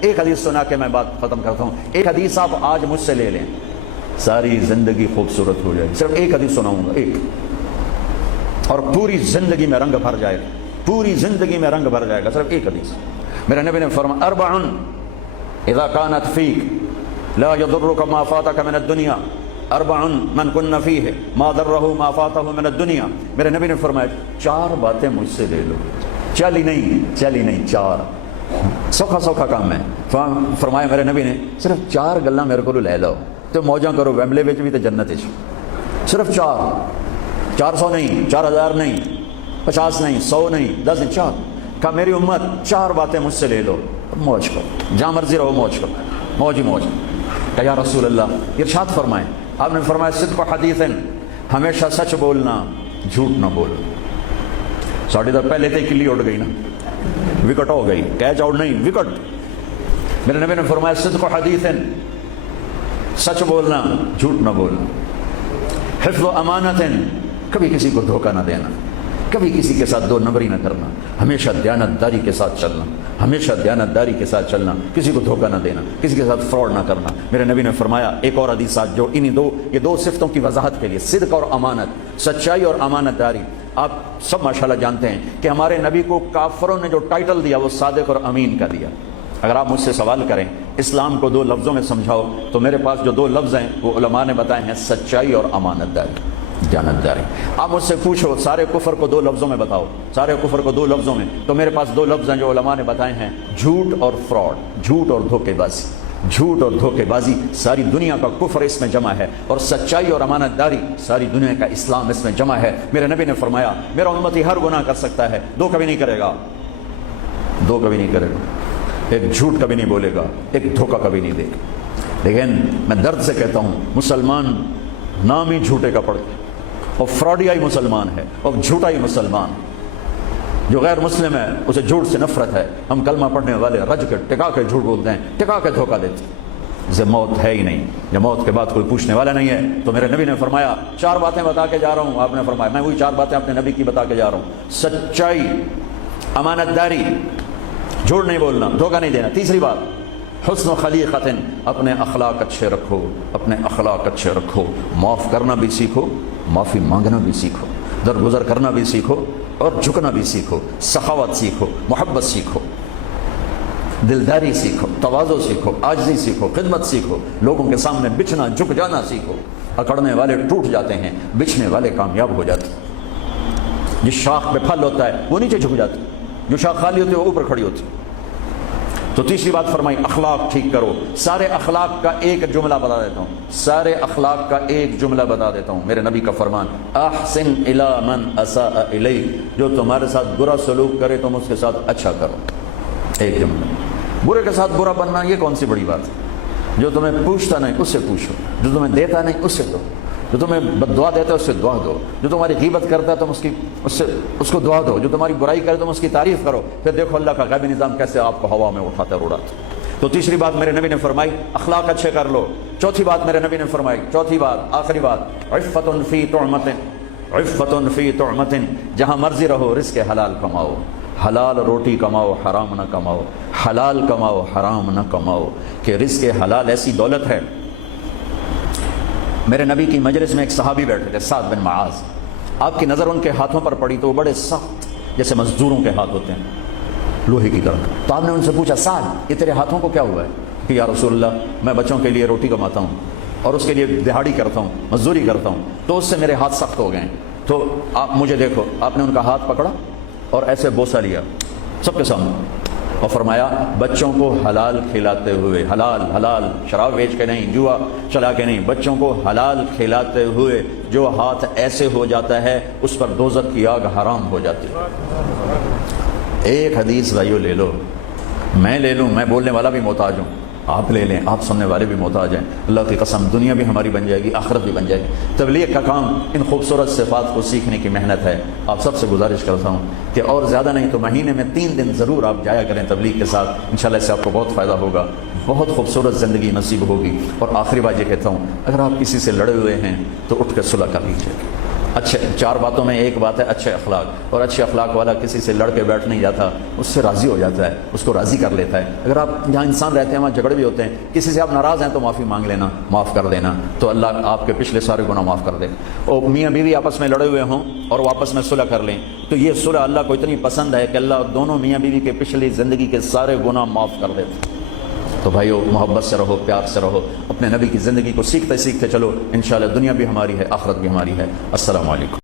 ایک حدیث سنا کے میں بات ختم کرتا ہوں. ایک حدیث آپ آج مجھ سے لے لیں, ساری زندگی خوبصورت ہو جائے گی. صرف ایک حدیث سناؤں گا, ایک, اور پوری زندگی میں رنگ بھر جائے گا, پوری زندگی میں رنگ بھر جائے گا. صرف ایک حدیث. میرے نبی نے فرمایا اربع اذا كانت فيك لا يضرك ما فاتك من الدنيا اربع من كن فيه ما ضره ما فاته من الدنيا. میرے نبی نے فرمایا چار باتیں مجھ سے لے لو. چلی نہیں, چار. سوکھا کام ہے. فرمایا میرے نبی نے صرف چار گلاں میرے کو لے لو تو موجاں کرو ویمبلے وچ بھی تے جنت وچ. صرف چار, 400 نہیں, 4000 نہیں, 50 نہیں, 100 نہیں, 10 نہیں, چار. کہا میری امت چار باتیں مجھ سے لے لو, موج کرو, جہاں مرضی رہو موج کرو, موج ہی موج. کہ یا رسول اللہ, ارشاد فرمائیں. آپ نے فرمایا صدق حدیث, ہمیشہ سچ بولنا, جھوٹ نہ بولنا. ساڑی تو پہلے تے کلی اڑ گئی نا, وکٹ ہو گئی, کیچ آؤٹ نہیں, وکٹ. میرے نبی نے فرمایا صدق حدیث, سچ بولنا, جھوٹ نہ بولنا. حفظ و امانت, کبھی کسی کو دھوکہ نہ دینا, کبھی کسی کے ساتھ دو نمبری نہ کرنا, ہمیشہ دیانتداری کے ساتھ چلنا, ہمیشہ دیانتداری کے ساتھ چلنا, کسی کو دھوکہ نہ دینا, کسی کے ساتھ فراڈ نہ کرنا. میرے نبی نے فرمایا ایک اور حدیث جو یہ دو صفتوں کی وضاحت کے لیے, صدق اور امانت, سچائی اور امانت داری. آپ سب ماشاءاللہ جانتے ہیں کہ ہمارے نبی کو کافروں نے جو ٹائٹل دیا وہ صادق اور امین کا دیا. اگر آپ مجھ سے سوال کریں اسلام کو دو لفظوں میں سمجھاؤ تو میرے پاس جو دو لفظ ہیں وہ علماء نے بتائے ہیں, سچائی اور امانت داری, دیانتداری. آپ مجھ سے پوچھو سارے کفر کو دو لفظوں میں بتاؤ, سارے کفر کو دو لفظوں میں, تو میرے پاس دو لفظ ہیں جو علماء نے بتائے ہیں, جھوٹ اور فراڈ, جھوٹ اور دھوکے بازی. جھوٹ اور دھوکے بازی ساری دنیا کا کفر اس میں جمع ہے, اور سچائی اور امانت داری ساری دنیا کا اسلام اس میں جمع ہے. میرے نبی نے فرمایا میرا امتی ہر گناہ کر سکتا ہے, دو کبھی نہیں کرے گا, دو کبھی نہیں کرے گا. ایک جھوٹ کبھی نہیں بولے گا, ایک دھوکہ کبھی نہیں دے گا. لیکن میں درد سے کہتا ہوں مسلمان نام ہی جھوٹے کا پڑھتے, اور فراڈیا ہی مسلمان ہے, اور جھوٹا ہی مسلمان. جو غیر مسلم ہے اسے جھوٹ سے نفرت ہے. ہم کلمہ پڑھنے والے رج کے ٹکا کے جھوٹ بولتے ہیں, ٹکا کے دھوکہ دیتے ہیں. اسے موت ہے ہی نہیں, جب موت کے بعد کوئی پوچھنے والا نہیں ہے. تو میرے نبی نے فرمایا چار باتیں بتا کے جا رہا ہوں. آپ نے فرمایا میں وہی چار باتیں اپنے نبی کی بتا کے جا رہا ہوں, سچائی, امانت داری, جھوٹ نہیں بولنا, دھوکہ نہیں دینا. تیسری بات حسن و خلیقت, اپنے اخلاق اچھے رکھو, اپنے اخلاق اچھے رکھو. معاف کرنا بھی سیکھو, معافی مانگنا بھی سیکھو, درگزر کرنا بھی سیکھو, اور جھکنا بھی سیکھو. سخاوت سیکھو, محبت سیکھو, دلداری سیکھو, تواضع سیکھو, عاجزی سیکھو, خدمت سیکھو. لوگوں کے سامنے بچھنا, جھک جانا سیکھو. اکڑنے والے ٹوٹ جاتے ہیں, بچھنے والے کامیاب ہو جاتے ہیں. جس شاخ پہ پھل ہوتا ہے وہ نیچے جھک جاتی, جو شاخ خالی ہوتی ہے وہ اوپر کھڑی ہوتی. تو تیسری بات فرمائی اخلاق ٹھیک کرو. سارے اخلاق کا ایک جملہ بتا دیتا ہوں, سارے اخلاق کا ایک جملہ بتا دیتا ہوں. میرے نبی کا فرمان احسن الی من اساء الیک, جو تمہارے ساتھ برا سلوک کرے تم اس کے ساتھ اچھا کرو. ایک جملہ. برے کے ساتھ برا بننا یہ کون سی بڑی بات ہے؟ جو تمہیں پوچھتا نہیں اس سے پوچھو, جو تمہیں دیتا نہیں اس سے دو, جو تمہیں بد دعا دیتا ہے اس سے دعا دو, جو تمہاری غیبت کرتا ہے تم اس کو دعا دو, جو تمہاری برائی کرے تم اس کی تعریف کرو. پھر دیکھو اللہ کا غیبی نظام کیسے آپ کو ہوا میں اٹھاتا ہے اور اڑاتا. تو تیسری بات میرے نبی نے فرمائی اخلاق اچھے کر لو. چوتھی بات میرے نبی نے فرمائی, چوتھی بات, آخری بات, عفت فی طعمت, عفت فی طعمت, جہاں مرضی رہو رزق حلال کماؤ. حلال روٹی کماؤ, حرام نہ کماؤ. حلال کماؤ, حرام نہ کماؤ. کہ رزق حلال ایسی دولت ہے. میرے نبی کی مجلس میں ایک صحابی بیٹھے تھے, سعد بن معاذ. آپ کی نظر ان کے ہاتھوں پر پڑی تو وہ بڑے سخت جیسے مزدوروں کے ہاتھ ہوتے ہیں, لوہے کی طرح. تو آپ نے ان سے پوچھا سعد یہ تیرے ہاتھوں کو کیا ہوا ہے؟ کہ یا رسول اللہ میں بچوں کے لیے روٹی کماتا ہوں اور اس کے لیے دہاڑی کرتا ہوں, مزدوری کرتا ہوں, تو اس سے میرے ہاتھ سخت ہو گئے ہیں. تو آپ مجھے دیکھو. آپ نے ان کا ہاتھ پکڑا اور ایسے بوسہ لیا سب کے سامنے, اور فرمایا بچوں کو حلال کھلاتے ہوئے, حلال حلال, شراب بیچ کے نہیں, جوا چلا کے نہیں, بچوں کو حلال کھلاتے ہوئے جو ہاتھ ایسے ہو جاتا ہے اس پر دوزخ کی آگ حرام ہو جاتی ہے. ایک حدیث بھائیو لے لو, میں لے لوں, میں بولنے والا بھی محتاج ہوں, آپ لے لیں, آپ سننے والے بھی محتاج ہیں. اللہ کی قسم دنیا بھی ہماری بن جائے گی, آخرت بھی بن جائے گی. تبلیغ کا کام ان خوبصورت صفات کو سیکھنے کی محنت ہے. آپ سب سے گزارش کرتا ہوں کہ اور زیادہ نہیں تو مہینے میں 3 دن ضرور آپ جایا کریں تبلیغ کے ساتھ. انشاءاللہ اس سے آپ کو بہت فائدہ ہوگا, بہت خوبصورت زندگی نصیب ہوگی. اور آخری بات یہ کہتا ہوں اگر آپ کسی سے لڑے ہوئے ہیں تو اٹھ کے صلح کر لیجیے. اچھے 4 باتوں میں ایک بات ہے اچھے اخلاق، اور اچھے اخلاق والا کسی سے لڑ کے بیٹھ نہیں جاتا، اس سے راضی ہو جاتا ہے، اس کو راضی کر لیتا ہے۔ اگر آپ جہاں انسان رہتے ہیں وہاں جھگڑے بھی ہوتے ہیں، کسی سے آپ ناراض ہیں تو معافی مانگ لینا، معاف کر دینا، تو اللہ آپ کے پچھلے سارے گناہ معاف کر دے۔ اور میاں بیوی آپس میں لڑے ہوئے ہوں اور وہ آپس میں صلح کر لیں، تو یہ صلح اللہ کو اتنی پسند ہے کہ اللہ دونوں میاں بیوی کے پچھلی زندگی کے سارے گناہ معاف کر دیتے۔ تو بھائیو، محبت سے رہو، پیار سے رہو، اپنے نبی کی زندگی کو سیکھتے سیکھتے چلو، انشاءاللہ دنیا بھی ہماری ہے، آخرت بھی ہماری ہے۔ السلام علیکم۔